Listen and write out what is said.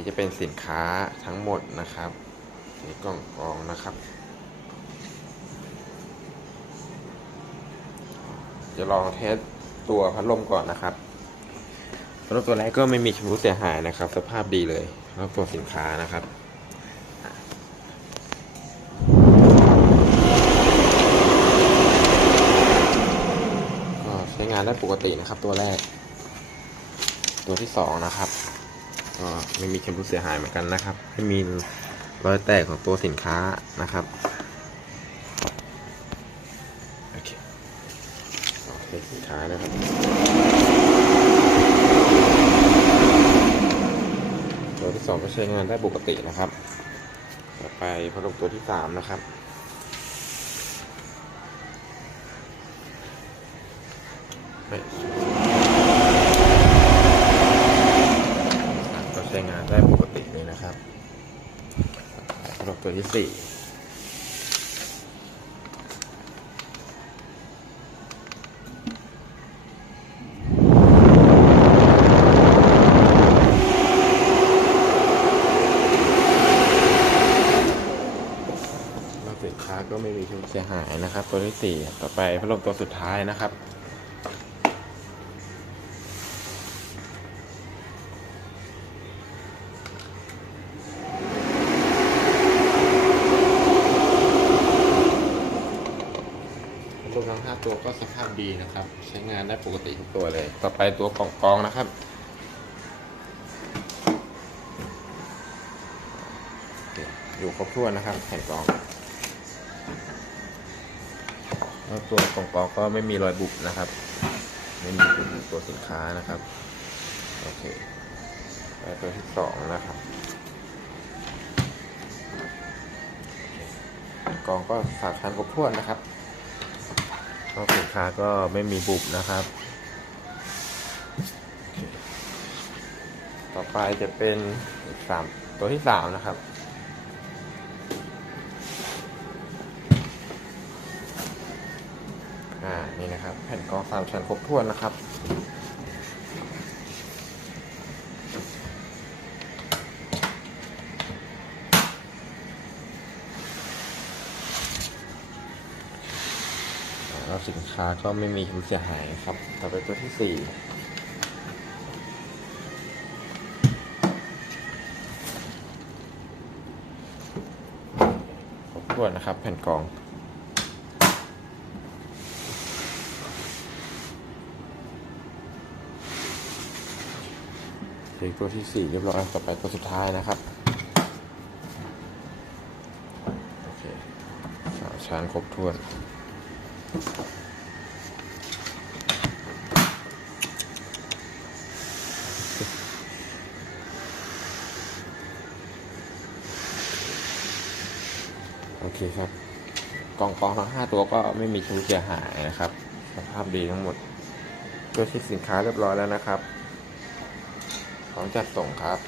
นี้จะเป็นสินค้าทั้งหมดนะครับนี่กล่องกองนะครับ จะลองเทสตัวพัดลมก่อนนะครับพัดลมตัวแรกก็ไม่มีชำรุดเสียหายนะครับ สภาพดีเลยแล้วตัวสินค้านะครับก็ใช้งานได้ปกตินะครับตัวแรก ตัวที่สองนะครับ ก็ไม่มีชำรุดเสียหายเหมือนกันนะครับ ไม่มีรอยแตกของตัวสินค้านะครับโอเคต่อที่สินค้านะครับตัวที่สองก็ใช้งานได้ปกตินะครับต่อไปพัดลมตัวที่สามนะครับก็ ใช้งานได้ปกติเลยนะครับสำหรับตัวที่สี่สินค้าก็ไม่มีทุกเสียหายนะครับ ตัวที่สี่ต่อไปพัดลมตัวสุดท้ายนะครับ รวมทั้ง5ตัวก็สภาพ ดีนะครับ ใช้งานได้ปกติทุกตัวเลย ต่อไปตัวกล่องกองนะครับ อยู่ครบถ้วนนะครับแผ่นกองแล้วตัวกล่องกองก็ไม่มีรอยบุบนะครับ ไม่มีบุบตัวสินค้านะครับ โอเคไปตัวที่สองนะครับกองก็สามชั้นครบถ้วนนะครับ ก็สินค้าก็ไม่มีบุบนะครับ ต่อไปจะเป็นสามตัวที่สามนะครับอ่านี่นะครับ แผ่นกองสามชั้นครบถ้วนนะครับ แล้วสินค้าก็ไม่มีความเสียหายครับ ต่อไปตัวที่สี่ครบถ้วนนะครับ แผ่นกองถึงตัวที่สี่เรียบร้อยต่อไปตัวสุดท้ายนะครับโอเคสามชั้นครบถ้วน โอเคครับ กล่องกองทั้งห้าตัวก็ไม่มีชุดเสียหายนะครับ สภาพดีทั้งหมดตัวที่สินค้าเรียบร้อยแล้วนะครับพร้อมจัดส่งครับ